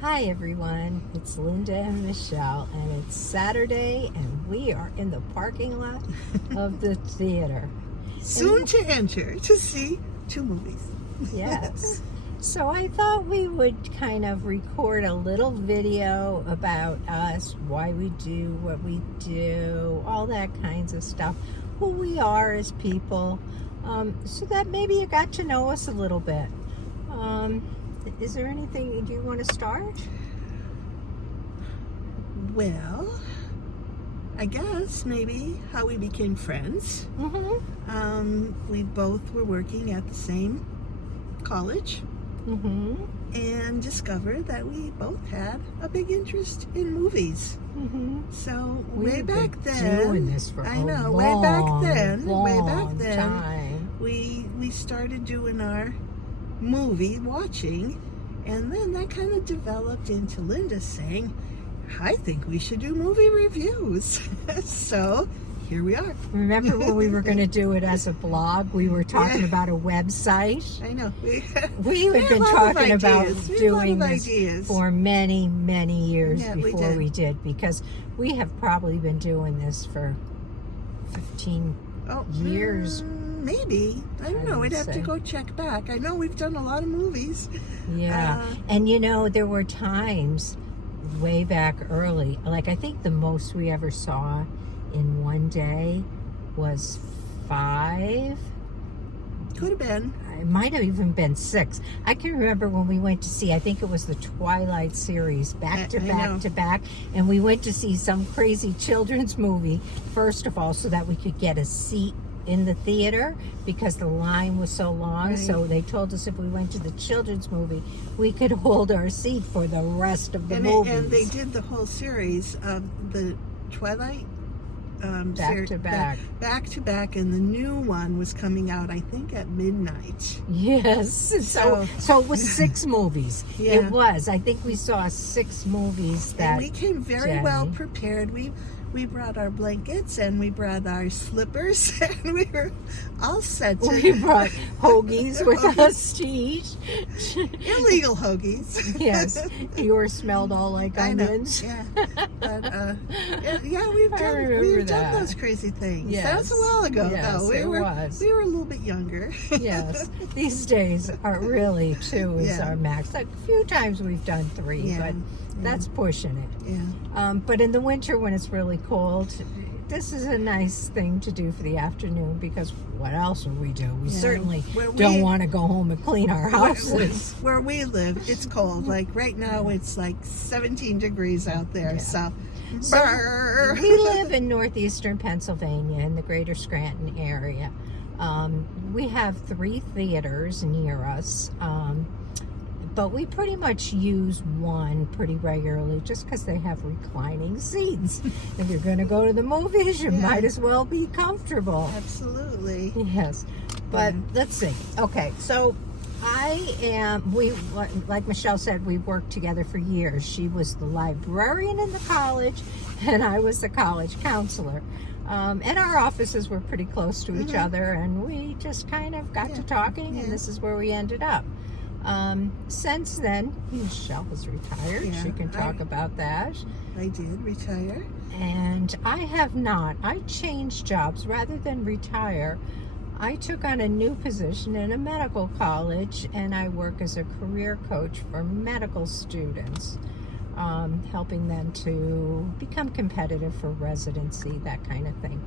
Hi everyone, it's Linda and Michelle, and it's Saturday, and we are in the parking lot of the theater. Soon to enter to see two movies. Yes. So I thought we would kind of record a little video about us, why we do what we do, all that kinds of stuff, who we are as people, so that maybe you got to know us a little bit. Is there anything, do you want to start? Well, I guess maybe how we became friends. We both were working at the same college and discovered that we both had a big interest in movies. So way back then, doing this for way back then, time. we started doing our movie watching, and then that kind of developed into Linda saying, I think we should do movie reviews. So here we are. Remember when we were going to do it as a blog? We were talking about a website. I know. We had been talking about doing this for many, many years before we did, because we have probably been doing this for 15 years. Maybe. I don't know. We'd have to go check back. I know we've done a lot of movies. Yeah. And you know, there were times way back early, like I think the most we ever saw in one day was 5. Could have been. It might have even been 6. I can remember when we went to see, I think it was the Twilight series, back to back, and we went to see some crazy children's movie, first of all, so that we could get a seat in the theater because the line was so long. So they told us if we went to the children's movie, we could hold our seat for the rest of the movie. And they did the whole series of the Twilight back to back, and the new one was coming out, I think, at midnight. Yes. So it was 6 movies. Yeah. It was. I think we saw 6 movies that and we came very well prepared. We brought our blankets and we brought our slippers and we were all set. We brought hoagies with us to eat. Illegal hoagies. Yes, yours smelled all like onions. Yeah, but we've done those crazy things. Yes. That was a while ago, yes, though. We were a little bit younger. Yes, these days are really 2 is our max. Like a few times we've done 3, but that's pushing it. Yeah. But in the winter when it's really cold, this is a nice thing to do for the afternoon, because what else would we do? We certainly don't want to go home and clean our houses. Where we live, it's cold. Like right now, it's like 17 degrees out there. So we live in northeastern Pennsylvania in the greater Scranton area. We have 3 theaters near us. But we pretty much use one pretty regularly just because they have reclining seats. If you're going to go to the movies, you might as well be comfortable. Absolutely. Yes. But let's see. Okay, so like Michelle said, we worked together for years. She was the librarian in the college, and I was the college counselor. And our offices were pretty close to each other, and we just kind of got to talking, and this is where we ended up. Since then, Michelle has retired. She can talk about that. I did retire. And I have not. I changed jobs rather than retire. I took on a new position in a medical college, and I work as a career coach for medical students, helping them to become competitive for residency, that kind of thing.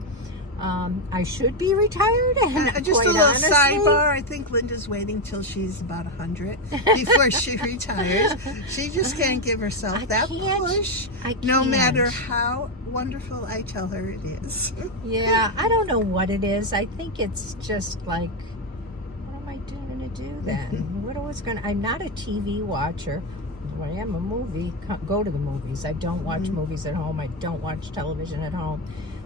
I should be retired. And just a little sidebar. I think Linda's waiting till she's about 100 before she retires. She just can't give herself that push, no matter how wonderful I tell her it is. Yeah, I don't know what it is. I think it's just like, what am I going to do then? I'm not a TV watcher. I am a movie. Go to the movies. I don't watch movies at home. I don't watch television at home.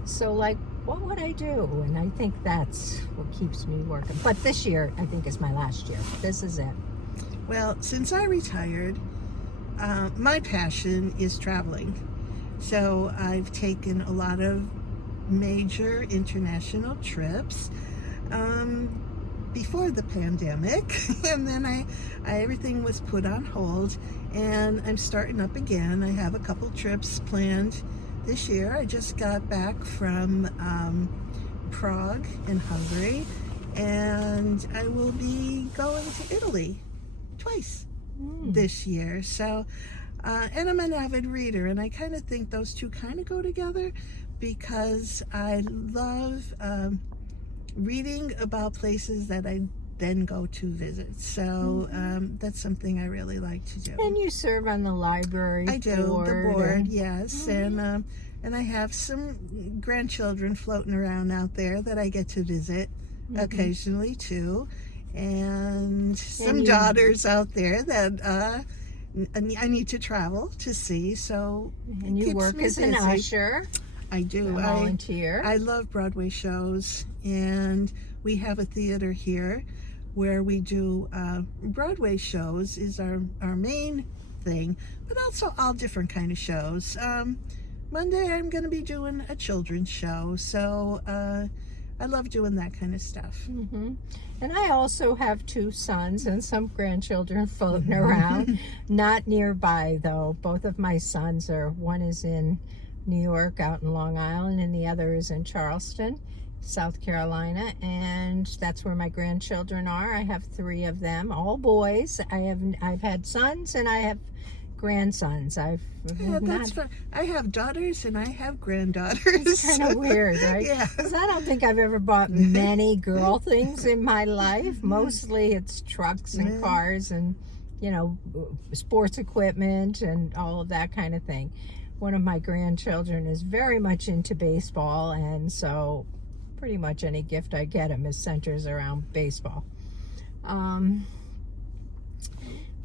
So, like, what would I do? And I think that's what keeps me working. But this year, I think, is my last year. This is it. Well, since I retired, my passion is traveling. So I've taken a lot of major international trips. before the pandemic, and then I everything was put on hold, and I'm starting up again. I have a couple trips planned this year. I just got back from Prague in Hungary, and I will be going to Italy twice this year. So, and I'm an avid reader, and I kind of think those two kind of go together, because I love reading about places that I then go to visit. So that's something I really like to do. And you serve on the library I do, board. the board, yes. And I have some grandchildren floating around out there that I get to visit occasionally too. And some daughters out there that I need to travel to see. So And you work as an usher. I do. A volunteer. I love Broadway shows, and we have a theater here where we do Broadway shows is our main thing, but also all different kind of shows. Monday I'm going to be doing a children's show, so I love doing that kind of stuff. And I also have 2 sons and some grandchildren floating around. Not nearby, though. Both of my sons are, one is in New York out in Long Island, and the other is in Charleston, South Carolina, and that's where my grandchildren are. I have 3 of them, all boys. I've had sons and I have grandsons. That's fun. I have daughters and I have granddaughters. It's kind of weird, right? Yeah. Because I don't think I've ever bought many girl things in my life. Mostly it's trucks and cars and, you know, sports equipment and all of that kind of thing. One of my grandchildren is very much into baseball, and so pretty much any gift I get him is centers around baseball.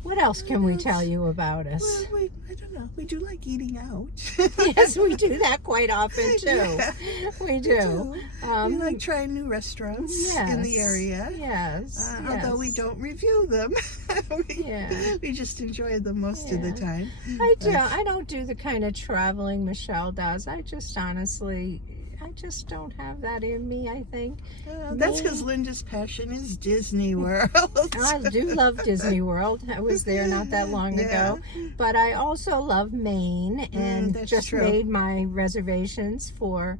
What else can we tell you about us? Well, I don't know. We do like eating out. Yes, we do that quite often too. Yeah. We do. We like trying new restaurants in the area. Yes. Although we don't review them. We just enjoy them most of the time. I don't do the kind of traveling Michelle does. I just don't have that in me, I think. That's because Linda's passion is Disney World. I do love Disney World. I was there not that long ago. But I also love Maine, and just made my reservations for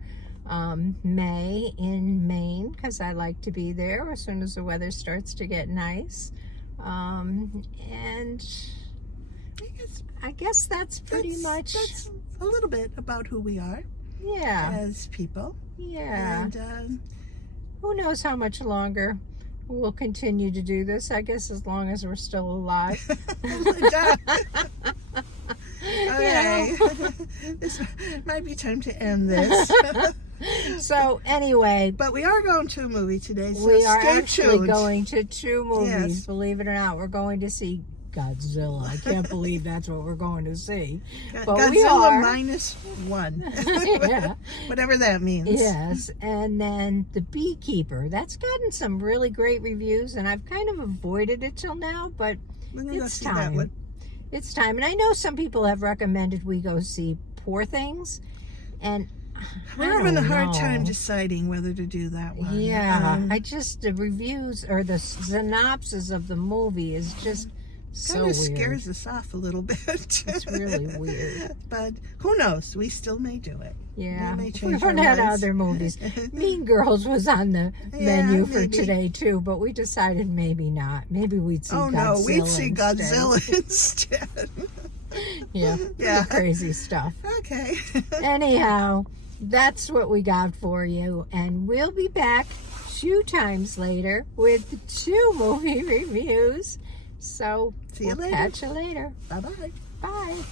May in Maine, because I like to be there as soon as the weather starts to get nice. And I guess that's pretty much... That's a little bit about who we are. As people. And who knows how much longer we'll continue to do this. I guess as long as we're still alive. Okay. This might be time to end this. So anyway, but we are going to a movie today, so we are stay actually tuned. going to 2 movies. Yes. Believe it or not, we're going to see Godzilla. I can't believe that's what we're going to see. But Godzilla we are -1. Whatever that means. Yes, and then The Beekeeper. That's gotten some really great reviews, and I've kind of avoided it till now, but it's time. It's time. And I know some people have recommended we go see Poor Things, and we're having a hard time deciding whether to do that one. Yeah, the reviews or the synopsis of the movie is just so weird. Scares us off a little bit. It's really weird. But who knows? We still may do it. Yeah, we had other movies. Mean Girls was on the menu for today too, but we decided maybe not. Maybe we'd see Godzilla. Oh no, we'd see Godzilla instead. Yeah, crazy stuff. Okay. Anyhow, that's what we got for you, and we'll be back 2 times later with 2 movie reviews. So see you later. Catch you later. Bye-bye. Bye.